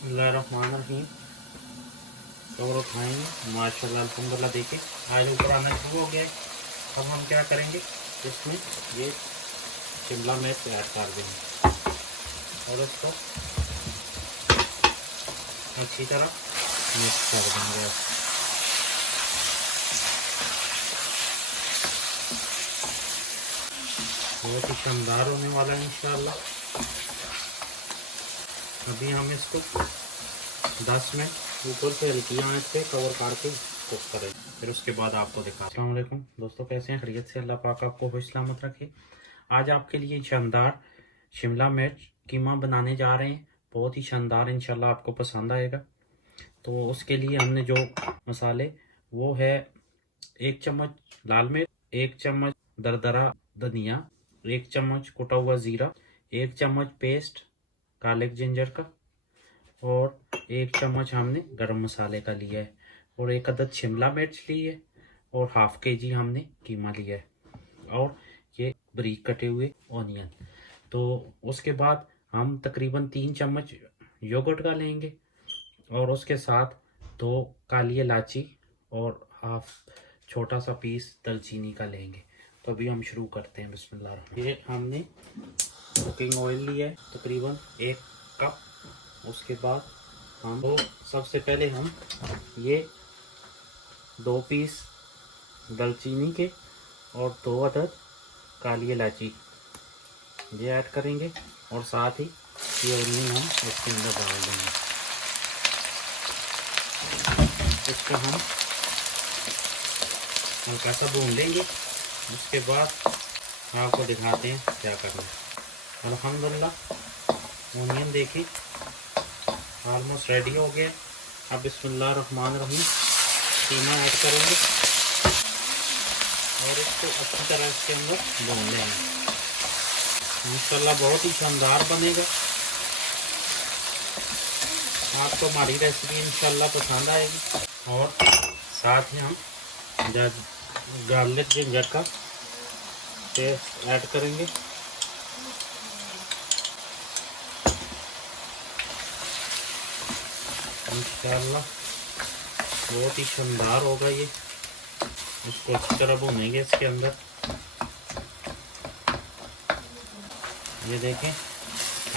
बिस्मिल्लाहिर्रहमानिर्रहीम। और उठाएंगे माशाल्लाह अल्हम्दुलिल्लाह। देखिए आज ऊपर आना शुरू हो गया है। अब हम क्या करेंगे, इसमें ये शिमला मिर्च ऐड कर देंगे और इसको अच्छी तरह मिक्स कर देंगे। बहुत ही शानदार होने वाला है इंशाल्लाह। अभी हम इसको 10 मिनट ऊपर से हल्की आंच पे कवर करके कुक करें, फिर उसके बाद आपको दिखाते हैं। अस्सलाम वालेकुम दोस्तों, कैसे हैं? खैरियत से? अल्लाह पाक आपको खुश सलामत रखे। आज आपके लिए शानदार शिमला मिर्च कीमा बनाने जा रहे हैं। बहुत ही शानदार, इंशाल्लाह आपको पसंद आएगा। तो उसके लिए हमने जो मसाले वो है 1 चम्मच लाल मिर्च, 1 चम्मच दरदरा धनिया, 1 चम्मच कुटा हुआ ज़ीरा, 1 चम्मच पेस्ट गार्लिक जिंजर का, और 1 चम्मच हमने गरम मसाले का लिया है, और 1 अदद शिमला मिर्च ली है, और हाफ kg हमने कीमा लिया है, और ये बारीक कटे हुए ऑनियन। तो उसके बाद हम तकरीबन 3 चम्मच योगर्ट का लेंगे, और उसके साथ 2 काली इलायची और हाफ छोटा सा पीस दालचीनी का लेंगे। तो अभी हम शुरू करते हैं। बिस्मिल्लाह। ये हमने कुकिंग ऑयल लिया है तकरीबन 1 कप। उसके बाद हम सबसे पहले हम ये 2 पीस दालचीनी के और 2 अदद काली इलायची ये ऐड करेंगे, और साथ ही ये ऑनियन हम इसके अंदर डाल देंगे। इसको हम हल्का सा भून लेंगे। उसके बाद आपको दिखाते हैं क्या करना है। अल्हम्दुलिल्लाह ऑनियन देखिए ऑलमोस्ट रेडी हो गया। अब बिस्मिल्लाहिर्रहमानिर्रहीम कीमा ऐड करेंगे और इसको अच्छी तरह इसके अंदर भून लेंगे। इंशाल्लाह बहुत ही शानदार बनेगा। आपको हमारी रेसिपी इंशाल्लाह पसंद आएगी। और साथ ही हम गार्लिक जिंजर का पेस्ट ऐड करेंगे। इंशाल्लाह बहुत ही शानदार होगा ये। इसको अच्छी तरह भूनेंगे इसके अंदर। ये देखें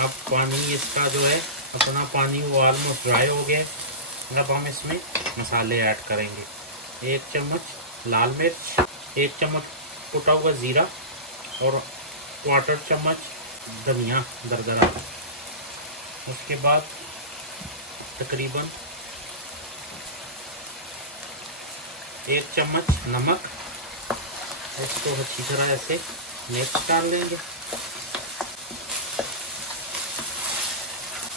अब पानी इसका जो है अपना पानी वो ऑलमोस्ट ड्राई हो गया। अब हम इसमें मसाले ऐड करेंगे। 1 चम्मच लाल मिर्च, 1 चम्मच कुटा हुआ ज़ीरा, और 1/4 चम्मच धनिया दरदरा। उसके बाद तकरीबन 1 चम्मच नमक। इसको अच्छी तरह ऐसे मिक्स कर लेंगे।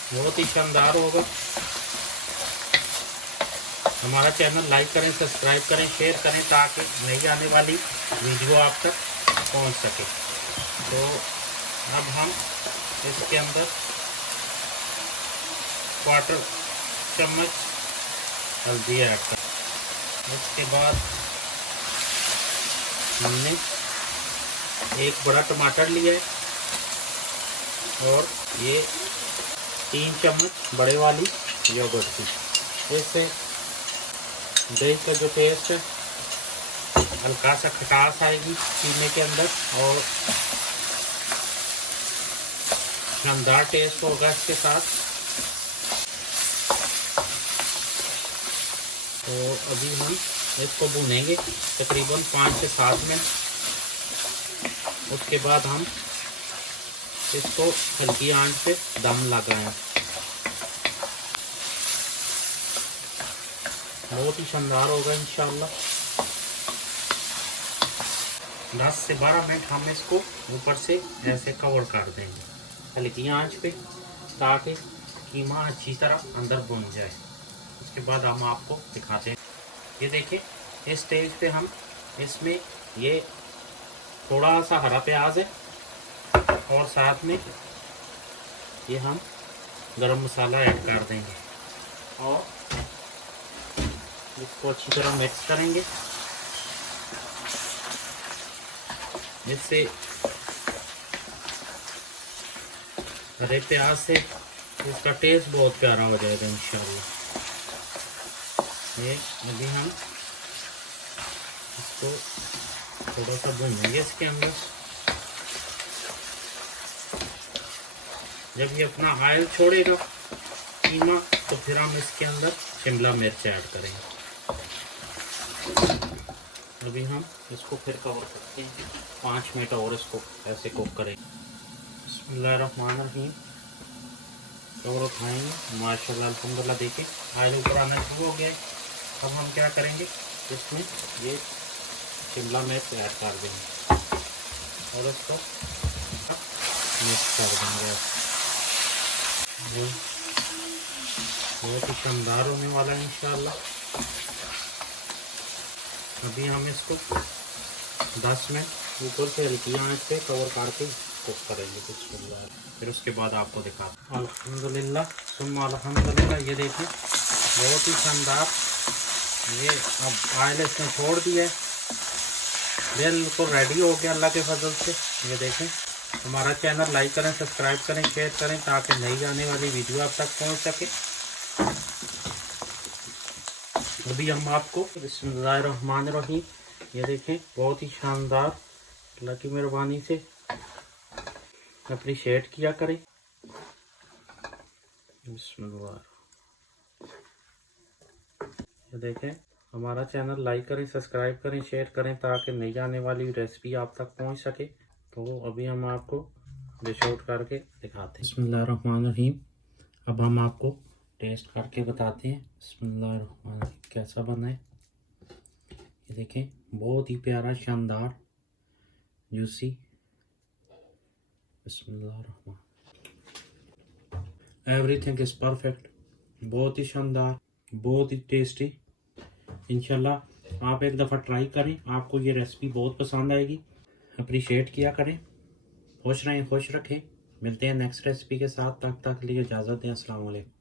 बहुत ही शानदार होगा। हमारा चैनल लाइक करें, सब्सक्राइब करें, शेयर करें, ताकि नई आने वाली वीडियो आप तक पहुंच सके। तो अब हम इसके अंदर 1/4 चम्मच हल्दी ऐड कर। उसके बाद हमने 1 बड़ा टमाटर लिया है, और ये 3 चम्मच बड़े वाली योगर्ट की। इससे दही का जो टेस्ट है हल्का सा खटास आएगी कीमे के अंदर, और शानदार टेस्ट होगा इसके साथ। तो अभी हम इसको भूनेंगे तकरीबन 5 से 7 मिनट। उसके बाद हम इसको हल्की आंच पे दम लगाएं। बहुत ही शानदार होगा इंशाल्लाह। 10 से 12 मिनट हम इसको ऊपर से ऐसे कवर कर देंगे हल्की आंच पे, ताकि कीमा अच्छी तरह अंदर भुन जाए। उसके बाद हम आपको दिखाते हैं। ये देखिए इस स्टेज पे हम इसमें ये थोड़ा सा हरा प्याज है, और साथ में ये हम गरम मसाला ऐड कर देंगे, और इसको अच्छी तरह मिक्स करेंगे। इससे हरे प्याज से इसका टेस्ट बहुत प्यारा हो जाएगा इंशाल्लाह। ये अभी हम इसको थोड़ा सा भूनेंगे इसके अंदर। जब ये अपना ऑयल छोड़ेगा कीमा, तो फिर हम इसके अंदर शिमला मिर्च ऐड करेंगे। अभी हम इसको फिर कवर करते हैं 5 मिनट और इसको ऐसे कुक करेंगे। बिस्मिल्लाहिर्रहमानिर्रहीम। और उठाएंगे माशाल्लाह अल्हम्दुलिल्लाह। देखिए ऑयल ऊपर आना शुरू हो गया है। अब हम क्या करेंगे, इसमें ये शिमला मिर्च ऐड कर देंगे और इसको मिक्स कर देंगे। बहुत ही शानदार होने वाला है इंशाल्लाह। अभी हम इसको 10 मिनट ऊपर से हल्की आंच पे कवर करके कुक करेंगे बिस्मिल्लाह। फिर उसके बाद आपको दिखाते हैं। अल्हम्दुलिल्लाह सुम्मा अल्हम्दुलिल्लाह। ये देखिए बहुत ही शानदार। ये अब ऑयल इसने छोड़ दिया है, बिल्कुल रेडी हो गया अल्लाह के फजल से। ये देखें, हमारा चैनल लाइक करें, सब्सक्राइब करें, शेयर करें ताकि नई आने वाली वीडियो आप तक पहुंच सके। अभी हम आपको बिस्मिल्लाहिर्रहमानिर्रहीम, ये देखें बहुत ही शानदार, अल्लाह की मेहरबानी से अप्रिशिएट किया करें। बिस्मिल्लाह। ये देखें, हमारा चैनल लाइक करें, सब्सक्राइब करें, शेयर करें ताकि नई आने वाली रेसिपी आप तक पहुंच सके। तो अभी हम आपको डिश आउट करके दिखाते हैं। बिस्मिल्लाहिर्रहमानिर्रहीम। अब हम आपको टेस्ट करके बताते हैं बिस्मिल्लाहिर्रहमानिर्रहीम कैसा बना है। ये देखें बहुत ही प्यारा, शानदार, जूसी। बिस्मिल्लाहिर्रहमान। Everything is perfect. बहुत ही शानदार, बहुत ही टेस्टी। इंशाल्लाह आप एक दफ़ा ट्राई करें, आपको ये रेसिपी बहुत पसंद आएगी। अप्रिशिएट किया करें। खुश रहें, खुश रखें। मिलते हैं नेक्स्ट रेसिपी के साथ। तब तक के लिए इजाज़त दें। अस्सलाम वालेकुम।